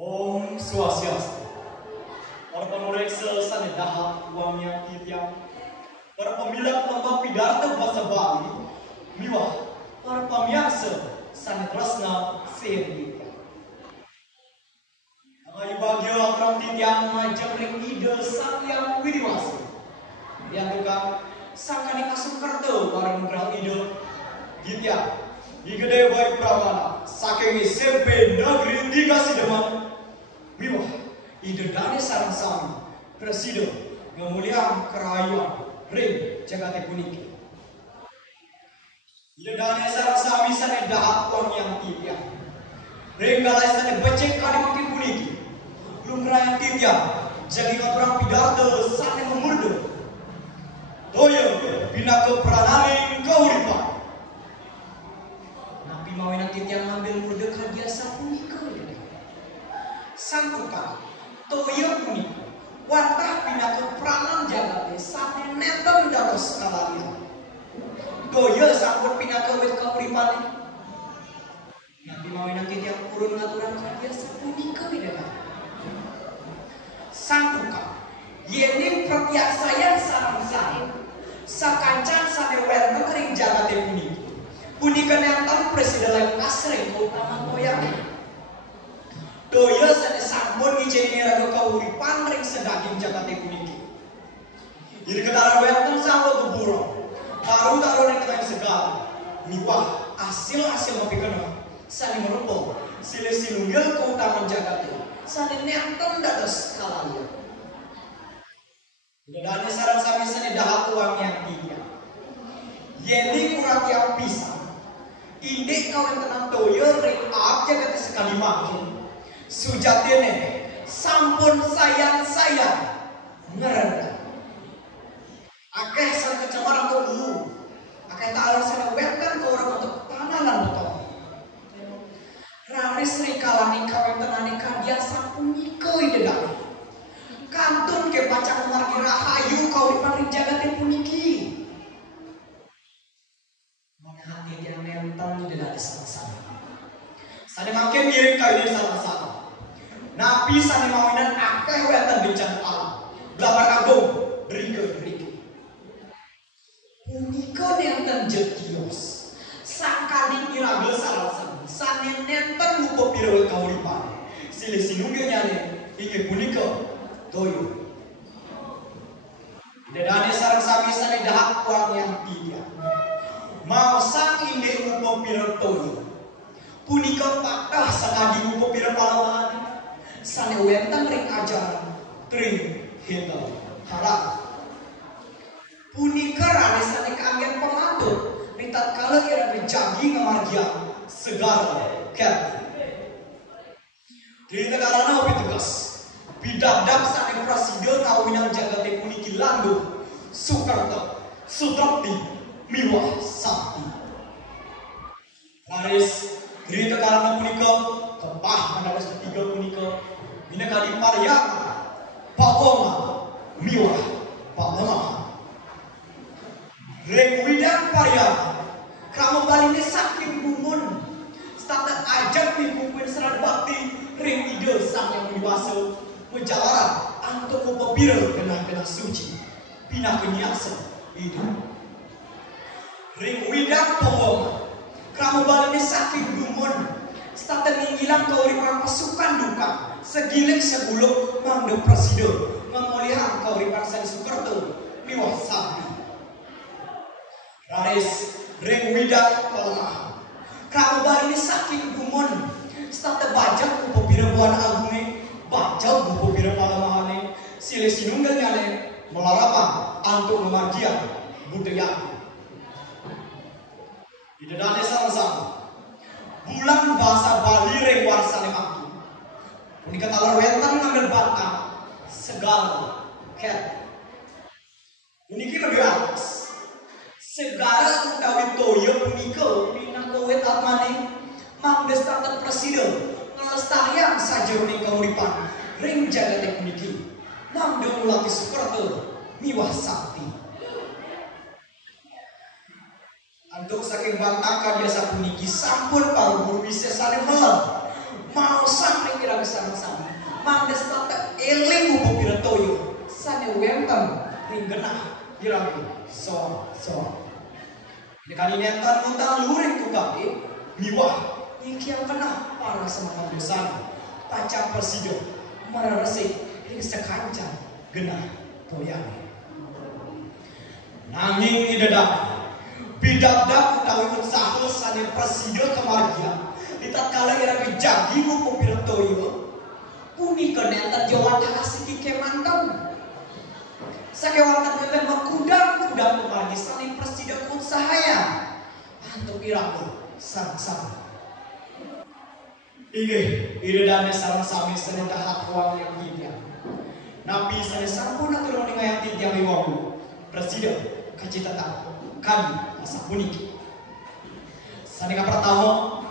Om Swastiastu. Para pemeriksa sana dahak uangnya titiang. Para pemilik lomba pidato bahasa Bali, miwah. Para pemirsa sana tresna sehari. Ang ibagyo ang titiang majang ring ide sang yang widiwasa. Yang tukang sang kaning asukarto para menggerak ide titiang. Di gede baik pramana saking SMP Negeri 3 Sideman. Miwah, ide dane sarang sami presiden ngemuliang kerayuan ring jagate puniki. Ide dane sarang sami sane dahak uang yang titiang. Ring galai sane becek kali makin puniki. Belum kerayang titiang, jadi ngaturang pidato sane memurdu. Toyo bina keperananing keuripan. Napi mawinan titiang ngambil murdu kadia sapunika. Sangkukan toyo puni wantah bina keperanan jagate sane netem dados kalalian. Toyo sangkut bina kewit keuripane. Nabi mawinan titiang urun ngaturan kadia sapunika widaka. Sangkukan yening pertiaksayan sarang-sarang sakancan sane wenten ring jagate puniki. Punika nenten presiden lain kasre utama toyang. Toyo sane sampun ngijeni raga kauripan ring sedaging jagate puniki. Jadi ketara wenten sanggo geburo. Taru-taru ring ketang segala. Miwah hasil-hasil mapikana. Sane merupa silih sinunggil keutamaan jagate. Sane nenten dados kalalian. Dadane sarang sami sane dahak uang yang tiga. Yeni kurat yang pisang. Indik kawan tenang toyo ring ab jagate sekali makin. Sujatine sampun sayang-sayang ngerenda. Akeh sang kecemaran ke dulu. Akeh tak alasan wenten ke orang untuk tanalan betul. Raris rikalani kawan tenane kadia sapunika idedami. Kantun ke bacang margi rahayu kauripan ring jagate puniki. Mana hati dia nenten idedami sama-sama. Sane makin mirip kayu ini sama-sama. Nabi sane mawinan akeh wenten bencana alam. Blabar agung rige-rige. Punika nenten jetios. Sakali iragel sarang sane nenten mupo piro kauripan. Silih sinunggil nyane inggih punika toyo. Dedane sareng sami sane dahak uang yang tiga. Mau sang inggih mupo piro toyo. Punika patah sakadi mupo piro pahlawan. Sane wenten ring ajaran tring hita harap. Punika rane sane kaanggen pemantur ring tatkala ira berjanji ngamargian segala ket. Di negarana opi tegas bidadak sane presiden kawinan jagate puniki landu Soekarno Sutrakti miwah sakti. Laris di negarana punika kepah mendados ketiga punika bineka di Pariang Pak Woma miwah Pak Woma ring widang Pariang kamu baline saking bumun stata ajak mikumpin serat bakti ring ide sang yang dewasa menjalaran antuk pepira kena suci pina kenyasa itu ring widang Pak Woma kamu baline saking bumun stata ninggilan kauripan pasukan duka segilik sebelum mangdo presiden ngemulihan kauripan Sen Soekarno miwah sakti. Raris ring widang kelemahan kamu baline saking bumun stata bajak upo pira buan agunge bajak upo pira palemahane silih sinunggal nyane melarapan antuk memargian budaya. Di dedane sama-sama bulan bahasa Bali ring warsane aktu. Punika talar wenten ngambil batang segala ket. Puniki lebih atas. Segala utawi toyo punika pinang kowet atmane mangdes tanten presiden ngelestarian sajroning kauripan ring jagate puniki. Mangdo mulati Soekarno miwah sakti. Antuk saking bantaka biasa puniki sampun para guru bisa sane melem. Mau sampai kira iraga sama-sama. Mandes tata eling upo piratoyo. Sane wentang ring genah iraga so. Nekani nentan utang luring tukapi miwah yang kena para sama dosa. Pacar presiden meresik ring sekancan genah toyane. Nanging idedak bidak-dak utawi usaha sane presiden kemargian ditatkala iraga jagi upo piratoyo punika nenten jawatan asiki kemanten sakewatan kalian berkudang pemargi sane presiden unsahaya antuk iraga sang Ide dane sarang sami sane dahat uang yang tidak. Nabi sane sampun atur ningali tiang iwaku. Presiden kacita kami asa puniki. Sane ka pertama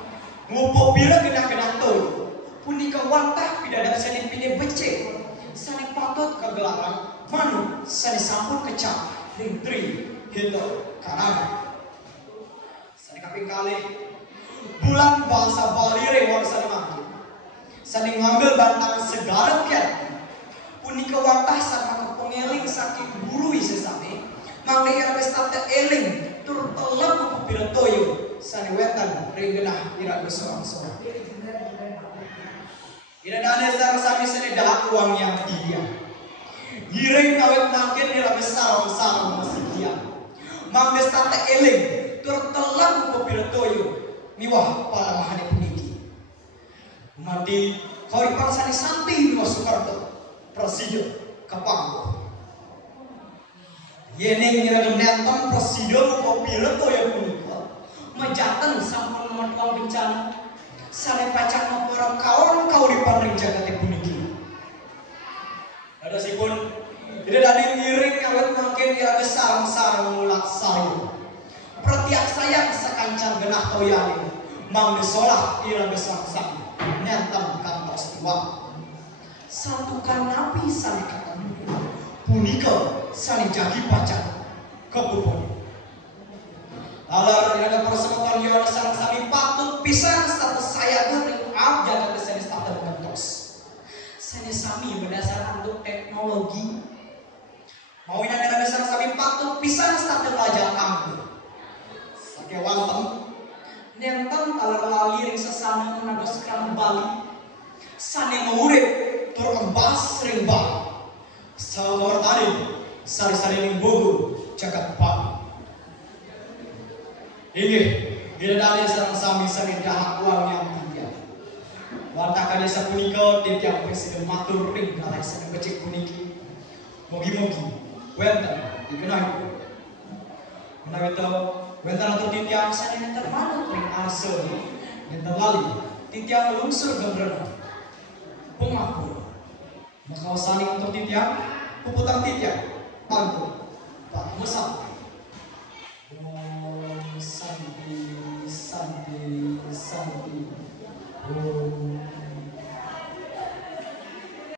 ngupo pira genah-genah toy. Punika wantah pidadak sane pine becek. Sane patut kagelaran manu sane sampun kecap ring tri hito karang. Sane kaping kalih bulan bahasa Bali rewar sane mangke. Sane ngambil bantang segala kian. Punika wantah sama pengeling saking bului sesame. Mangke iraga stata eling tur telep piratoyo sane wetan ring genah iraga sorang-sorang. Ira dane sareng sami sane dahat uang yang tiga. Ngiring kawet mangke iraga sarang-sarang masih mangke stata eling tur telep piratoyo miwah para mahane puniki. Mandi koripan sane sampai miwah Soekarno presiden kapang. Yeneng iraga nenten presiden upo piratoyo punika majaten sampun menol bencana sane pacak para kawan ring jagate puniki. Adosipun tidak ada ngiring kawet mangke iraga sarang-sarang mulat sayu. Pratiak sayang sakancan genah toyane mangge solah iraga sang nenten kantos tua. Satukan napi sane ketemu punika sane jagi pacar kebubon. Alar iraga persekotan liana sareng sami patut pisan status saya ring up jaga sane status kantos. Sane sami berdasar untuk teknologi. Mau ina iraga sareng sami patut pisan status pelajar kampung. Kewanten nenten alar lali ring sesama menados kram Bali sane urip tur embas ring Bali sawar tadi sari-sari ning Bogor jagat Bali inggih didadari sareng sami sane dahat uang yang tiga wantakane sapunika titiang presiden matur ring kalih sane becik puniki mugi-mugi wenten dikenal menawi bentar atau titiang sane nenten manut ring arse nenten lali titiang lungsur gembrena pengapur maka sane untuk titiang puputang titiang pantu pak musam